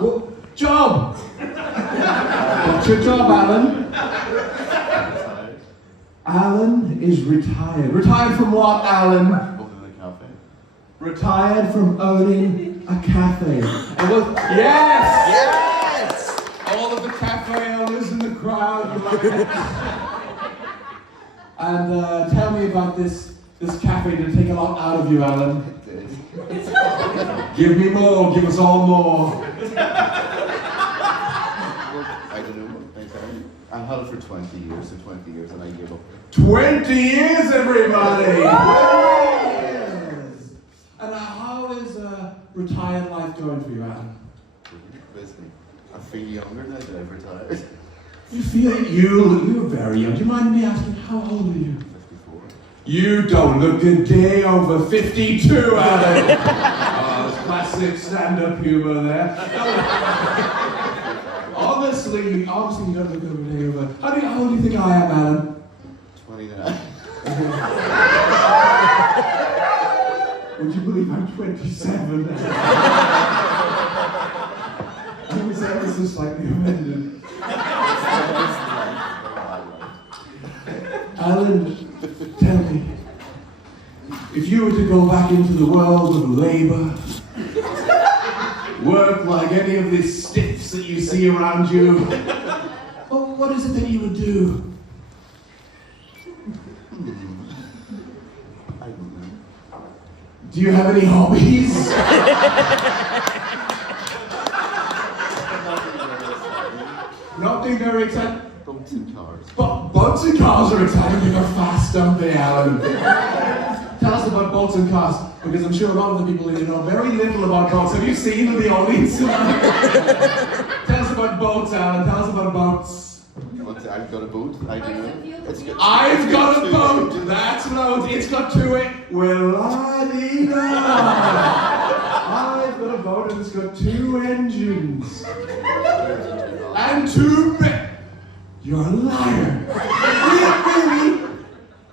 What? Job! What's your job, Alan? Alan is retired. Retired from what, Alan? Owning a cafe. Retired from owning a cafe. And what? Yes! Yes! All of the cafe owners in the crowd. And tell me about this cafe. Did it take a lot out of you, Alan? It did. Give me more. Give us all more. I don't know. I had it for 20 years, so 20 years, and I gave up. 20 years, everybody! 20 years! And how is retired life going for you, Alan? Basically, I feel younger now that I've retired. You feel you're very young. Do you mind me asking, how old are you? 54. You don't look a day over 52, Alan! Oh, classic stand-up humor there. Obviously, you don't look over a day over. How old do you think I am, Alan? 29. Would you believe I'm 27? I was ever so slightly offended. Alan, tell me, if you were to go back into the world of labour, work like any of these stiffs that you see around you, well, what is it that you would do? I don't know. Do you have any hobbies? Nothing very exciting. Boats and cars. Boats and cars are exciting. They're fast, don't they, Alan? Tell us about boats and cars, because I'm sure a lot of the people here know very little about boats. Have you seen the audience tonight? Tell us about boats, Alan. Tell us about boats. I've got a boat. I do know. I've got a boat. That's right. It's got two. Well-la-dee-da. I've got a boat and it's got two engines. And two You're a liar. Really?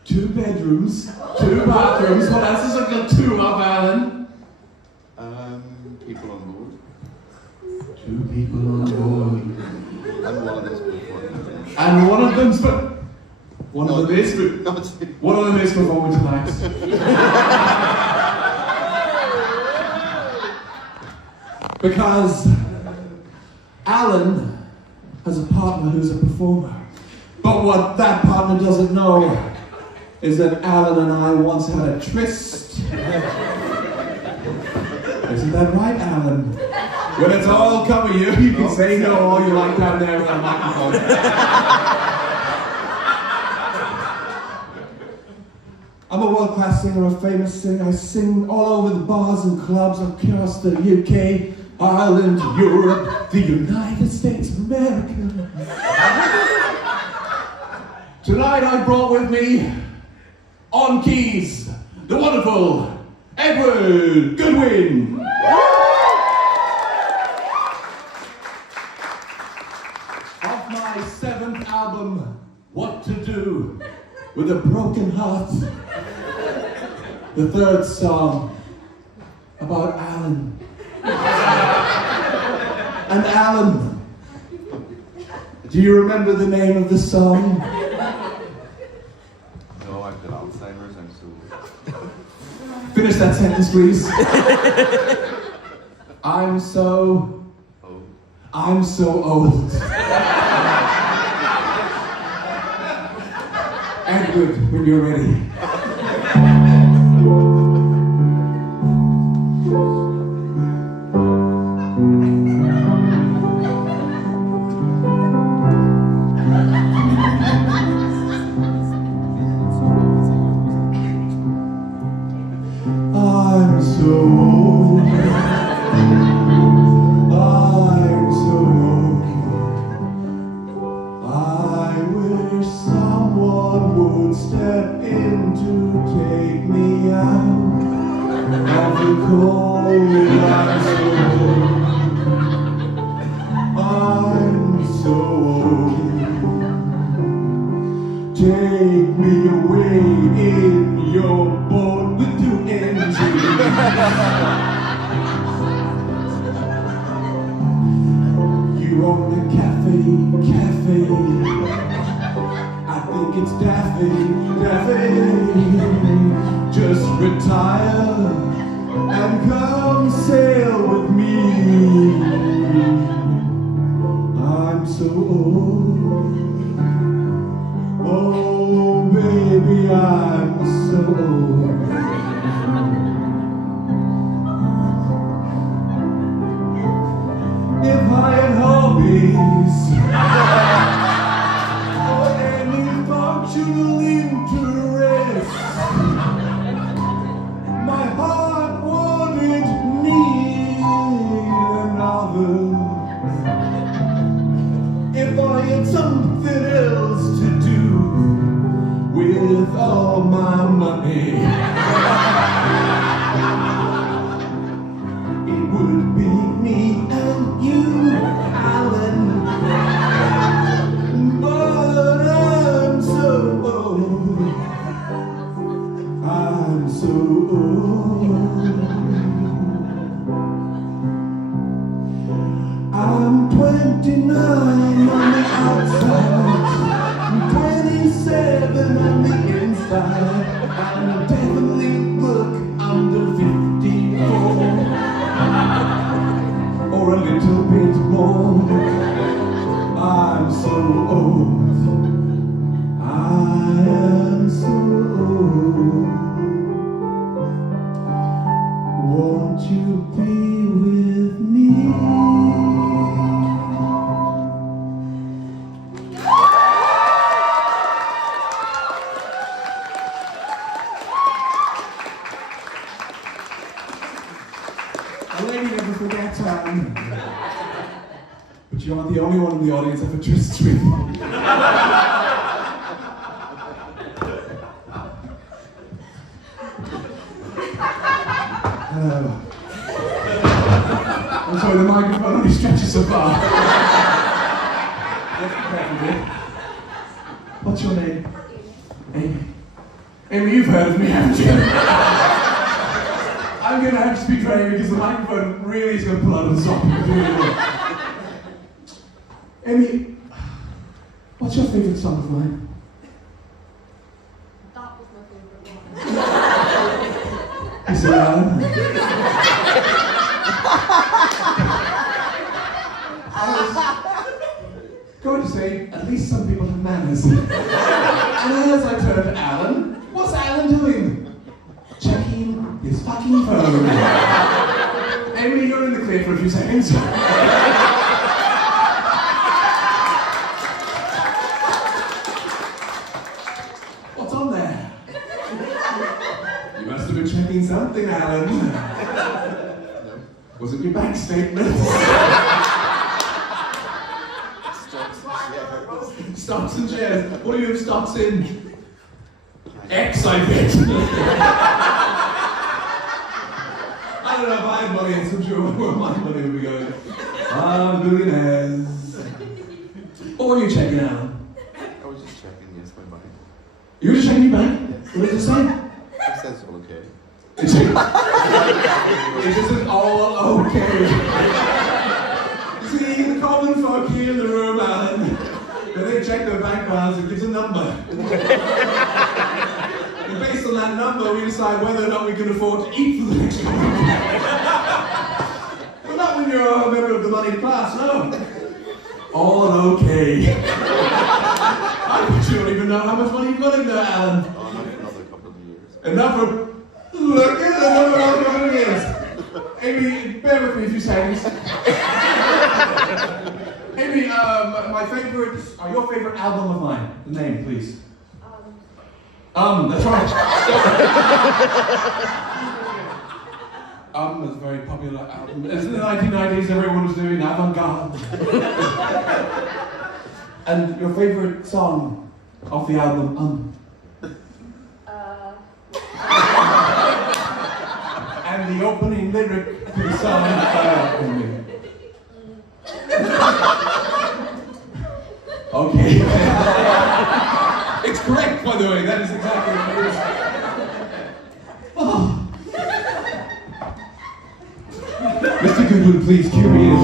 2 bedrooms, 2 bathrooms. What else has it got 2 of, Alan? People on board. 2 people on board. And one of them's before. And one of them's one of them is performing tonight. Because Alan has a partner who's a performer. But what that partner doesn't know is that Alan and I once had a tryst. Isn't that right, Alan? When it's all coming you can say no all you like down there with a microphone. I'm a world-class singer, a famous singer. I sing all over the bars and clubs across the UK, Ireland, Europe, the United States of America. Tonight I brought with me, on keys, the wonderful Goodwin. Off my 7th album, What to Do with a Broken Heart, the 3rd song about Alan. And Alan, do you remember the name of the song? No, I've got Alzheimer's, I'm so... Finish that sentence, please. I'm so old. Edward, when you're ready. I'm so old. I'm so old. I wish someone would step into you own a cafe. I think it's daffy. Just retire and come sail with me. I'm so old. Oh, baby, I'm so old. If I had hobbies or any functional interest, my heart wouldn't need a novel. If I had something else to do with all my money, it would be me and you, Alan. But I'm so old. I'm so old. I'm 29 on the outside, I'm 27 on the inside. I'm definitely look under 54, or a little bit more. I'm so old. I am so old. Won't you be with me? A lady never forgets but you aren't the only one in the audience I've tryst with. I'm sorry, the microphone only stretches so far. What's your name? Amy. Amy, you've heard of me, haven't you? I'm going to have to speak for Amy because the microphone really is going to pull out of the socket. Amy, what's your favourite song of mine? That was my favourite one. Is it Alan? I was going to say, at least some people have manners. And as I turned to Alan, what's Alan doing? Checking his fucking phone. Amy, you're in the clear for a few seconds. What's on there? You must have been checking something, Alan. Was it your bank statement? Stocks and shares. What do you have stocks in? X, I bet. I don't know if I had money, I'm sure where my money would be going. Billionaires. What were you checking, Alan? I was just checking, yes, my bank. You were just checking your bank? Yes. What did it say? It says okay. It just says all okay. See, the common folk here in the room, Alan, when they check their bank balance, it gives a number. And based on that number, we decide whether or not we can afford to eat for the next week. But not when you're a member of the moneyed class, no. All okay. I bet you don't even know how much money you've got in there, Alan. Oh, not for another couple of years. Enough for... Look at another couple of years. Amy, bear with me a few seconds. Amy, my favourite, your favourite album of mine. The name, please. That's right. Was a very popular album. In the 1990s, everyone was doing avant-garde. And your favourite song off the album, And the opening lyric to the song, Okay. It's correct, by the way. That is exactly what it is. Oh. Mr. Goodwin, please cue me in.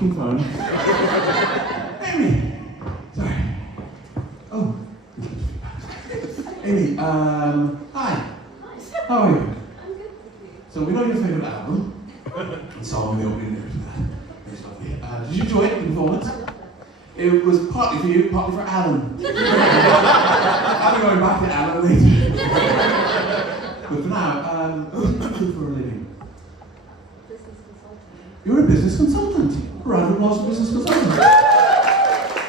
fucking phone. Amy! Sorry. Oh. Amy, hi. How are you? I'm good, thank you. So we know your favourite album. And song in the opening there. Very lovely. Did you enjoy it, the performance? It was partly for you, partly for Alan. I'll be going back to Alan later. But for now, what do you do for a living? Business consultant. You're a business consultant. A round of applause for business consultant.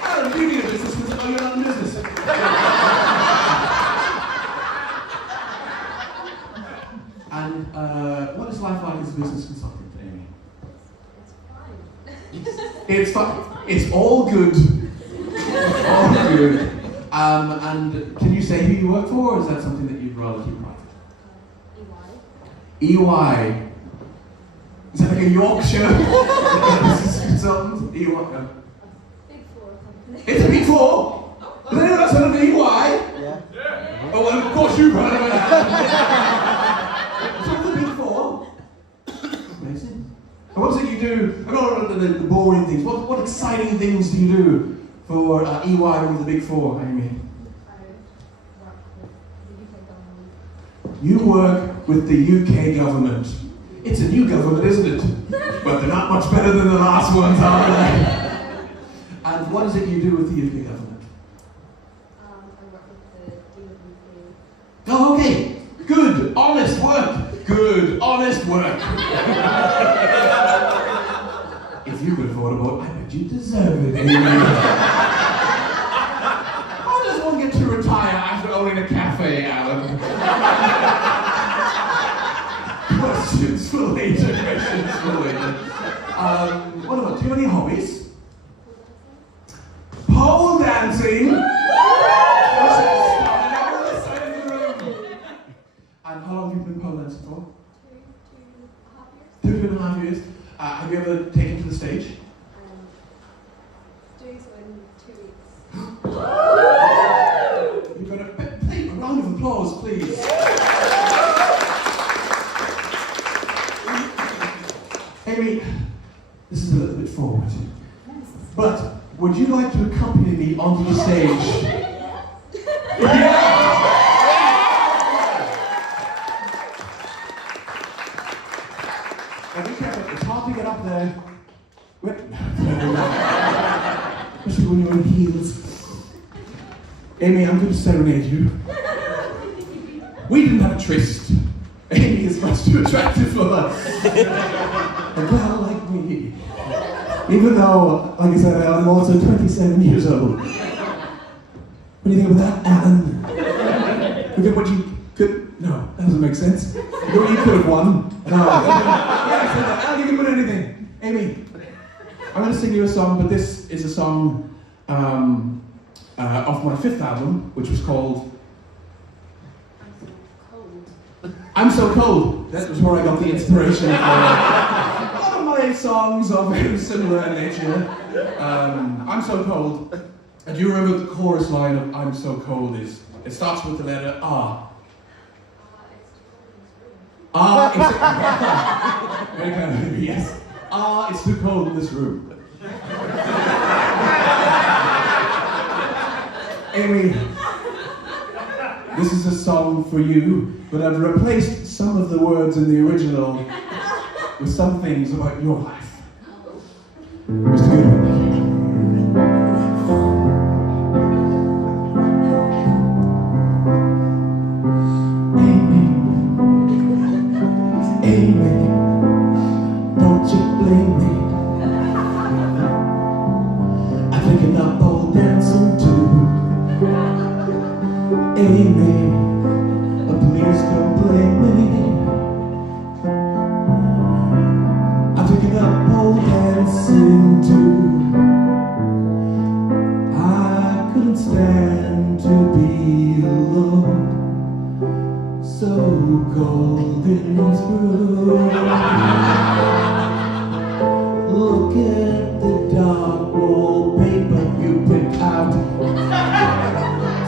Alan, do you need a business consultant? Oh, you're not in business. And what is life like as a business consultant, Amy? It's fine. It's fine. It's all good. All good. And can you say who you work for, or is that something that you'd rather keep private? EY. EY. Is that like a Yorkshire business consultant? EY. No. Big Four company. It's a Big Four. Has anyone else heard of EY? Yeah. Oh, well, of course you've heard of it. So the Big Four. Amazing. And what is it you do? I don't know the boring things. What exciting things do you do for EY with the Big Four, Amy? I work with the UK government. You work with the UK government. It's a new government, isn't it? But they're not much better than the last ones, are they? And what is it you do with the UK government? I work with the DWP. Oh, okay. Good, honest work. Good, honest work. If you could afford a boat, I bet you deserve it. How does one get to retire after owning a cafe, Alan? Questions for later. Questions for later. What about, do you have any hobbies? Pole dancing. And how long have you been pole dancing for? 2.5 years. Have you ever taken to the stage? Doing so in 2 weeks. You've got a round of applause, please. Amy, this is a little bit forward, but would you like to accompany me onto the stage? Yeah! Now be careful, it's hard to get up there. Wait. Especially when you're in heels. Amy, I'm going to serenade you. We didn't have a tryst. Amy is much too attractive for us. A girl like me. Even though, like I said, I'm also 27 years old. What do you think about that, Alan? Look at what you could... No, that doesn't make sense. Look at what you could have won. No. Yeah, I said that. Alan, you can win anything. Amy, I'm going to sing you a song, but this is a song off my 5th album, which was called... I'm So Cold. That was where I got the inspiration for a lot of my songs are very similar in nature. I'm So Cold. And do you remember the chorus line of I'm So Cold is? It starts with the letter R. R, very kind of baby, yes. R, it's too cold in this room. Amy, this is a song for you, but I've replaced some of the words in the original with some things about your life. Mr. Goodwin. Amy, don't you blame me. I'm thinking of pole dancing too. Amy, please don't blame me. I'm thinking of pole dancing too. I couldn't stand to be alone. So cold in this room. Look at the dark wallpaper you picked out.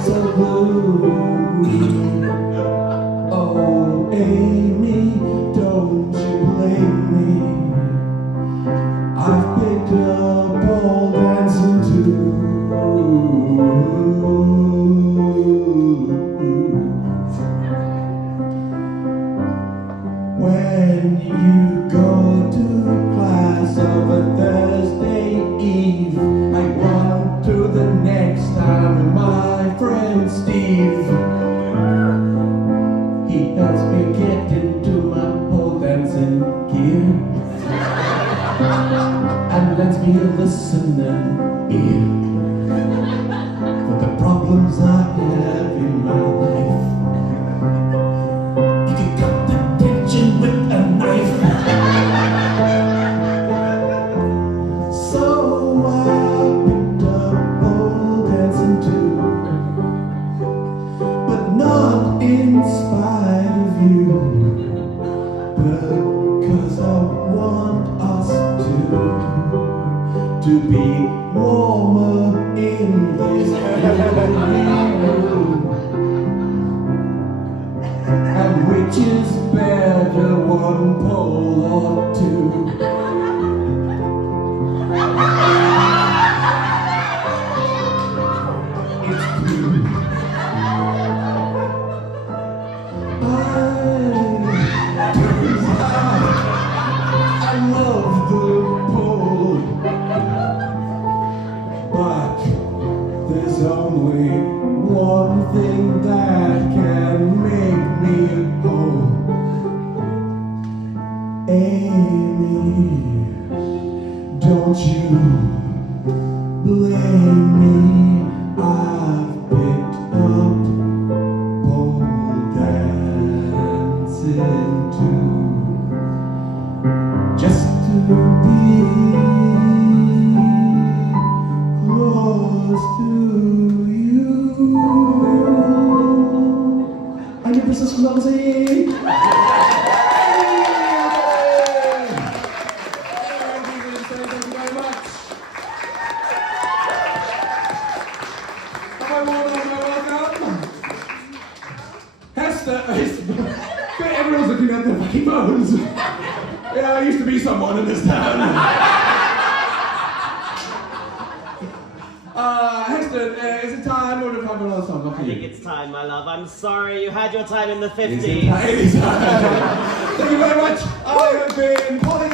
So gloomy. Oh, Amy, don't you blame me. I've picked up when you go to class of a Thursday eve, I want to the next time with my friend Steve. He helps me get into my pole dancing gear and lends me a listening ear for the problems I have in my life. You can cut the tension with a knife. So I picked up pole dancing too, but not in spite of you, because I want us to be warmer in this room. And which is better, one pole or two? It's two. I love the pole, but there's only one thing that can make me whole. Amy, don't you blame me. I've picked up pole dancing too, just to be close to you. I'm your Princess Clumsy. Thank you very much. Am I welcome? Hester, everyone's looking at their fucking phones. Yeah, I used to be someone in this town. Hester, is it time or do we have another song? I think it's time, my love. I'm sorry, you had your time in the 50s. Thank you very much. I have been pulling